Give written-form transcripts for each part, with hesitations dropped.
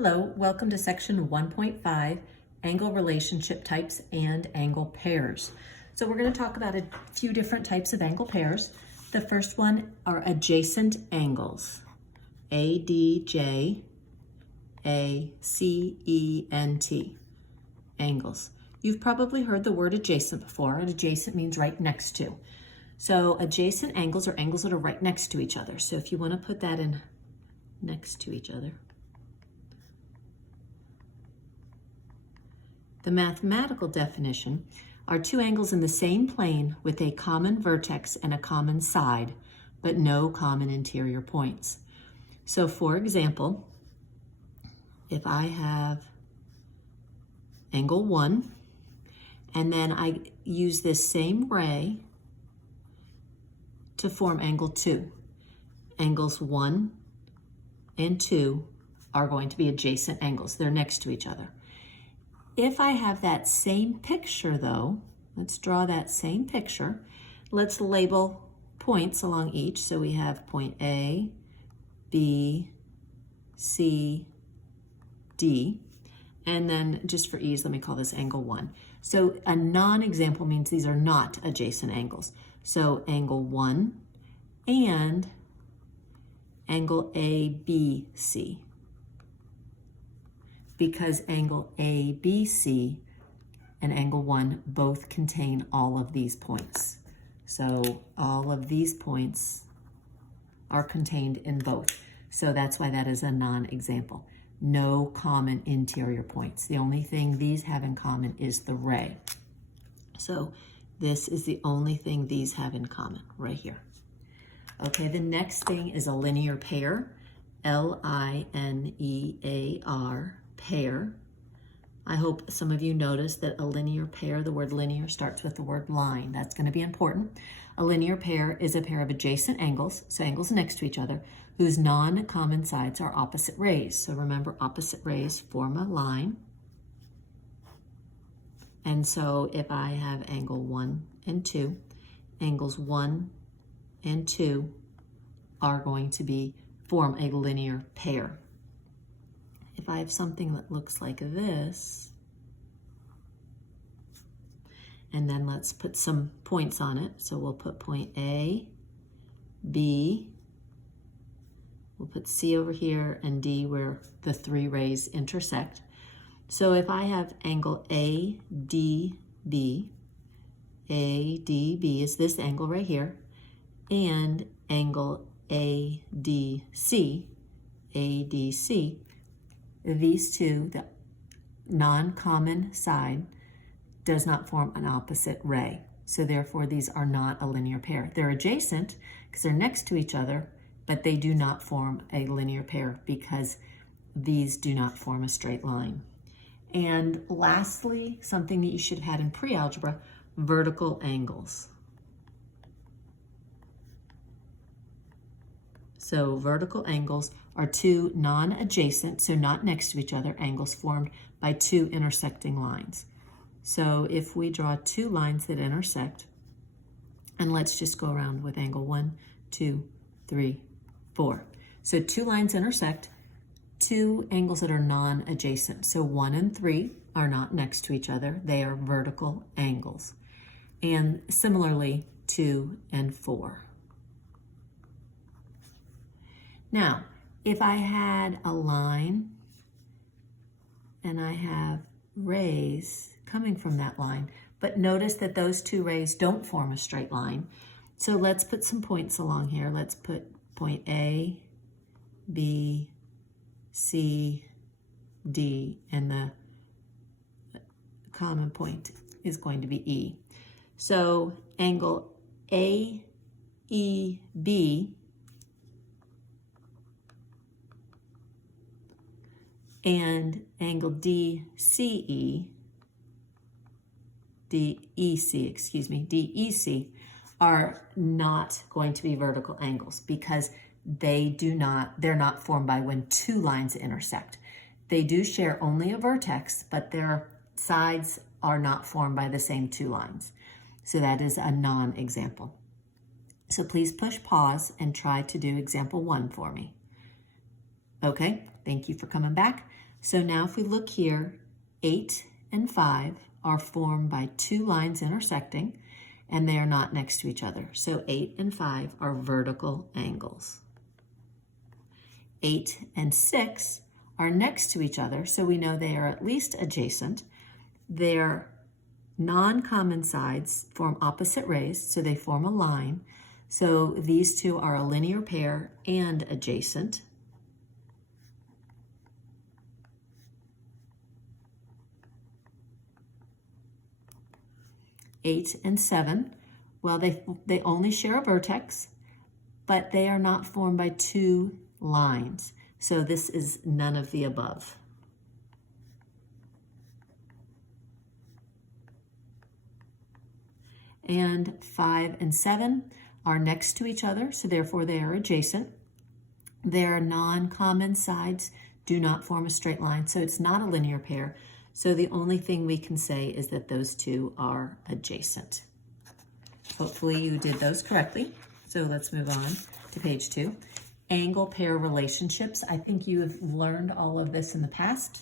Hello, welcome to section 1.5, angle relationship types and angle pairs. So we're going to talk about a few different types of angle pairs. The first one are adjacent angles, ADJ, ACENT, angles. You've probably heard the word adjacent before, and adjacent means right next to. So adjacent angles are angles that are right next to each other. So if you want to put that in next to each other, the mathematical definition are two angles in the same plane with a common vertex and a common side, but no common interior points. So for example, if I have angle 1, and then I use this same ray to form angle 2. Angles 1 and 2 are going to be adjacent angles. They're next to each other. If I have that same picture though, let's draw that same picture. Let's label points along each. So we have point A, B, C, D. And then just for ease, let me call this angle 1. So a non-example means these are not adjacent angles. So angle 1 and angle ABC. Because angle ABC and angle 1 both contain all of these points. So all of these points are contained in both. So that's why that is a non-example. No common interior points. The only thing these have in common is the ray. So this is the only thing these have in common right here. Okay, the next thing is a linear pair, L-I-N-E-A-R, pair. I hope some of you noticed that a linear pair, the word linear starts with the word line. That's going to be important. A linear pair is a pair of adjacent angles, so angles next to each other, whose non-common sides are opposite rays. So remember, opposite rays form a line. And so if I have angle 1 and 2, angles 1 and 2 are going to form a linear pair. If I have something that looks like this, and then let's put some points on it. So we'll put point A, B, we'll put C over here, and D where the three rays intersect. So if I have angle ADB, ADB is this angle right here, and angle ADC, ADC, these two, the non-common side does not form an opposite ray. So therefore these are not a linear pair. They're adjacent because they're next to each other, but they do not form a linear pair because these do not form a straight line. And lastly, something that you should have had in pre-algebra, vertical angles. So vertical angles are two non-adjacent, so not next to each other, angles formed by two intersecting lines. So if we draw two lines that intersect, and let's just go around with angle 1, 2, 3, 4. So two lines intersect, two angles that are non-adjacent. So 1 and 3 are not next to each other. They are vertical angles. And similarly, 2 and 4. Now, if I had a line and I have rays coming from that line, but notice that those two rays don't form a straight line. So let's put some points along here. Let's put point A, B, C, D, and the common point is going to be E. So angle AEB and angle DEC are not going to be vertical angles because they're not formed by when two lines intersect. They do share only a vertex, but their sides are not formed by the same two lines. So that is a non-example. So please push pause and try to do example 1 for me. Okay, thank you for coming back. So now if we look here, 8 and 5 are formed by two lines intersecting, and they are not next to each other. So 8 and 5 are vertical angles. 8 and 6 are next to each other, so we know they are at least adjacent. Their non-common sides form opposite rays, so they form a line. So these two are a linear pair and adjacent. Eight and 7, well, they only share a vertex, but they are not formed by two lines. So this is none of the above. And 5 and 7 are next to each other, so therefore they are adjacent. Their non-common sides do not form a straight line, so it's not a linear pair. So the only thing we can say is that those two are adjacent. Hopefully you did those correctly. So let's move on to page 2. Angle pair relationships. I think you have learned all of this in the past.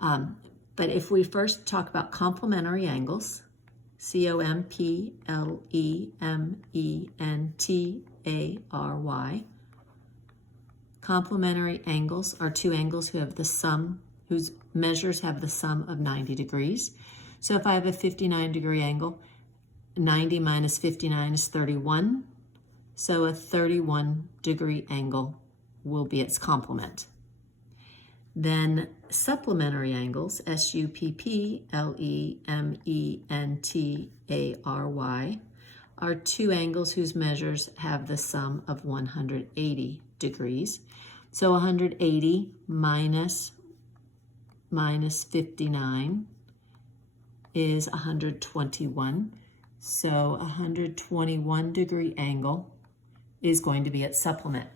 But if we first talk about complementary angles, C-O-M-P-L-E-M-E-N-T-A-R-Y. Complementary angles are two angles whose measures have the sum of 90 degrees. So if I have a 59-degree angle, 90 minus 59 is 31. So a 31-degree angle will be its complement. Then supplementary angles, S-U-P-P-L-E-M-E-N-T-A-R-Y, are two angles whose measures have the sum of 180 degrees. So 180 minus 59 is 121. So a 121-degree angle is going to be its supplement.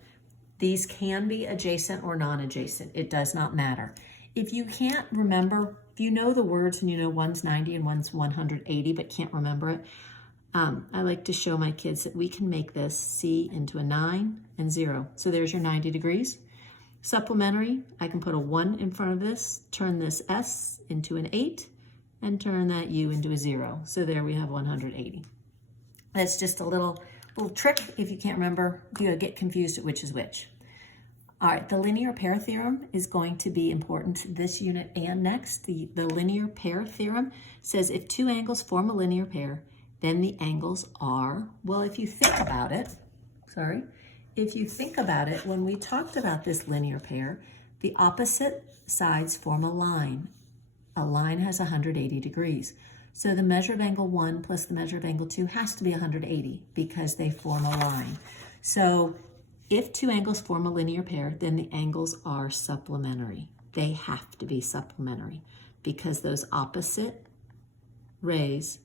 These can be adjacent or non-adjacent. It does not matter. If you can't remember, if you know the words and you know one's 90 and one's 180 but can't remember it, I like to show my kids that we can make this C into a 9 and 0. So there's your 90 degrees. Supplementary, I can put a 1 in front of this, turn this S into an 8, and turn that U into a 0. So there we have 180. That's just a little trick if you can't remember, if you get confused at which is which. All right, the linear pair theorem is going to be important this unit and next. The linear pair theorem says if two angles form a linear pair, then the angles are, well, if you think about it, when we talked about this linear pair, the opposite sides form a line. A line has 180 degrees. So the measure of angle 1 plus the measure of angle 2 has to be 180 because they form a line. So if two angles form a linear pair, then the angles are supplementary. They have to be supplementary because those opposite rays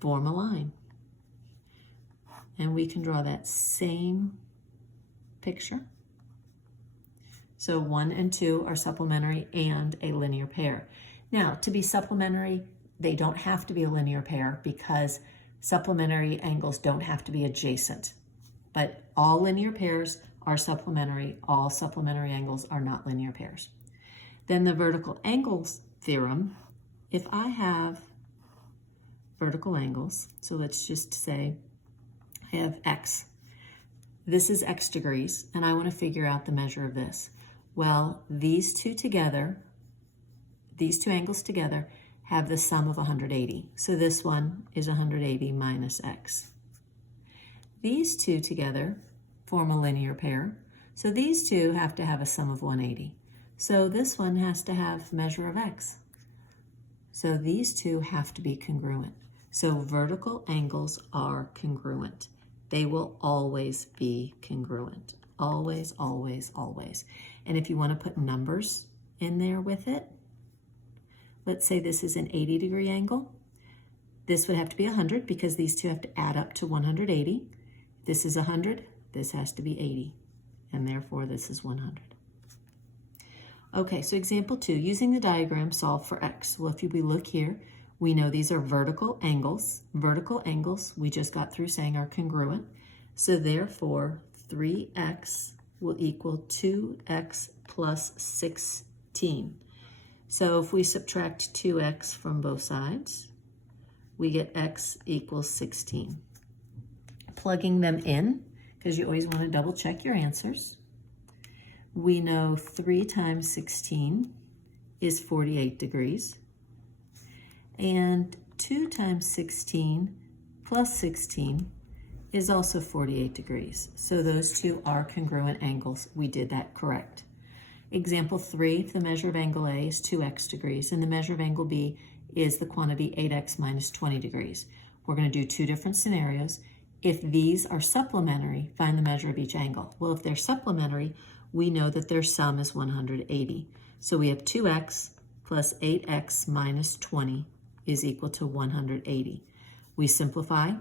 form a line. And we can draw that same picture. So 1 and 2 are supplementary and a linear pair. Now, to be supplementary, they don't have to be a linear pair because supplementary angles don't have to be adjacent. But all linear pairs are supplementary. All supplementary angles are not linear pairs. Then the vertical angles theorem, if I have vertical angles, so let's just say I have X. This is X degrees, and I want to figure out the measure of this. Well, these two angles together have the sum of 180. So this one is 180 minus X. These two together form a linear pair. So these two have to have a sum of 180. So this one has to have measure of X. So these two have to be congruent. So vertical angles are congruent. They will always be congruent. Always, always, always. And if you want to put numbers in there with it, let's say this is an 80-degree angle. This would have to be 100 because these two have to add up to 180. This is 100. This has to be 80. And therefore, this is 100. Okay, so example 2, using the diagram, solve for X. Well, if we look here, we know these are vertical angles. Vertical angles, we just got through saying, are congruent. So therefore, 3X will equal 2X plus 16. So if we subtract 2x from both sides, we get x equals 16. Plugging them in, because you always want to double check your answers, we know 3 times 16 is 48 degrees. And 2 times 16 plus 16 is also 48 degrees. So those two are congruent angles. We did that correct. Example 3, if the measure of angle A is 2x degrees and the measure of angle B is the quantity 8x minus 20 degrees. We're going to do two different scenarios. If these are supplementary, find the measure of each angle. Well, if they're supplementary, we know that their sum is 180. So we have 2x plus 8x minus 20 is equal to 180. We simplify.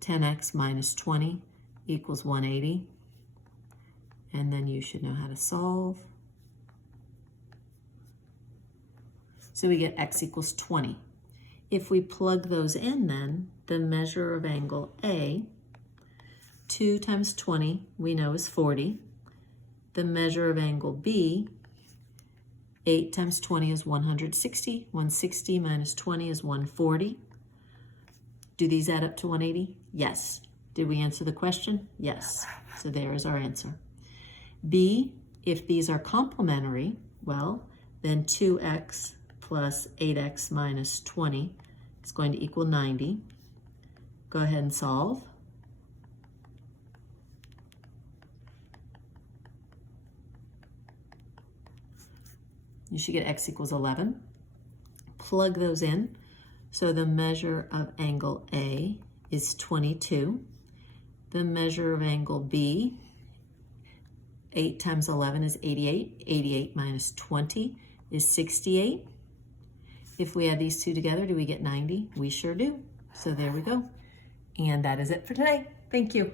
10x minus 20 equals 180. And then you should know how to solve. So we get x equals 20. If we plug those in then, the measure of angle A, 2 times 20, we know is 40. The measure of angle B, 8 times 20 is 160. 160 minus 20 is 140. Do these add up to 180? Yes. Did we answer the question? Yes. So there is our answer. B, if these are complementary, well, then 2x plus 8x minus 20 is going to equal 90. Go ahead and solve. You should get x equals 11. Plug those in. So the measure of angle A is 22. The measure of angle B, 8 times 11 is 88. 88 minus 20 is 68. If we add these two together, do we get 90? We sure do. So there we go. And that is it for today. Thank you.